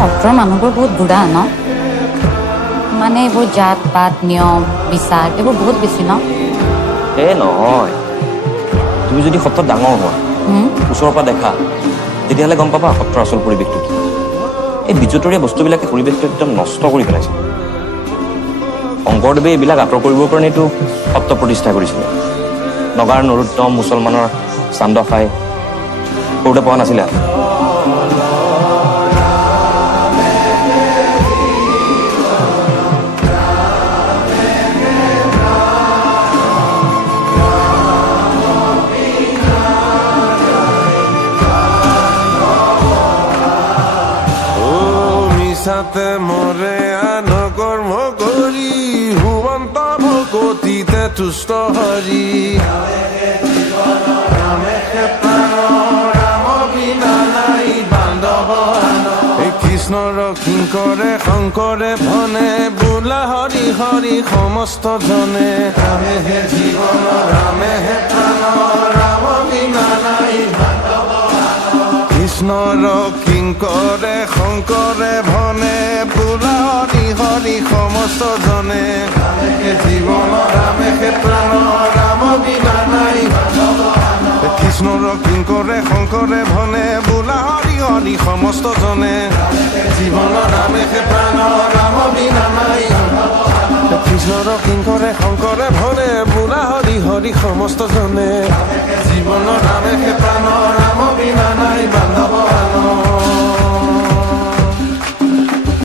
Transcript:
সত্ৰৰ মানুহবোৰ বহুত বুঢ়া ন মানে এইবোৰ জাত পাত নিয়ম বিচাৰ এইবোৰ বহুত বেছি ন নহয় তুমি যদি সত্ৰত ডাঙৰ হোৱা ওচৰৰ পৰা দেখা তেতিয়াহ'লে গম পাবা সত্ৰৰ আচল পৰিৱেশটো কি এই বিজতৰীয়া বস্তুবিলাকে পৰিৱেশটো একদম নষ্ট কৰি পেলাইছে শংকৰদেৱে এইবিলাক আঁতৰ কৰিবৰ কাৰণেতো সত্ৰ প্ৰতিষ্ঠা কৰিছিলে নগাৰ নৰোত্তম মুছলমানৰ চান্দফাই সৰুতে পোৱা নাছিলে সাথে মরে আনকর্ম করি হুবন্ত ভকতিতে তুষ্ট হরি কৃষ্ণর কিঙ্করে শঙ্করে ভনে বোলা হরি হরি সমস্ত জনে রামে হে জীবন রামে হে প্রাণ রাম বিনা নাই কৃষ্ণৰ কিঙ্কৰে শংকৰে ভনে বোলা হৰি হৰি সমস্ত জনে ৰামে জীৱন ৰামে প্ৰাণ ৰাম বিনা নাই কৃষ্ণৰ কিঙ্কৰে শংকৰে ভনে বোলা হৰি হৰি সমস্ত জনে জীৱন ৰামে প্ৰাণ ৰাম বিনা নাই কৃষ্ণৰ কিঙ্কৰে শংকৰে ভনে বোলা হৰি হৰি সমস্ত জনে জীৱন ৰামে প্ৰাণ ৰাম বিনা নাই বান্ধৱ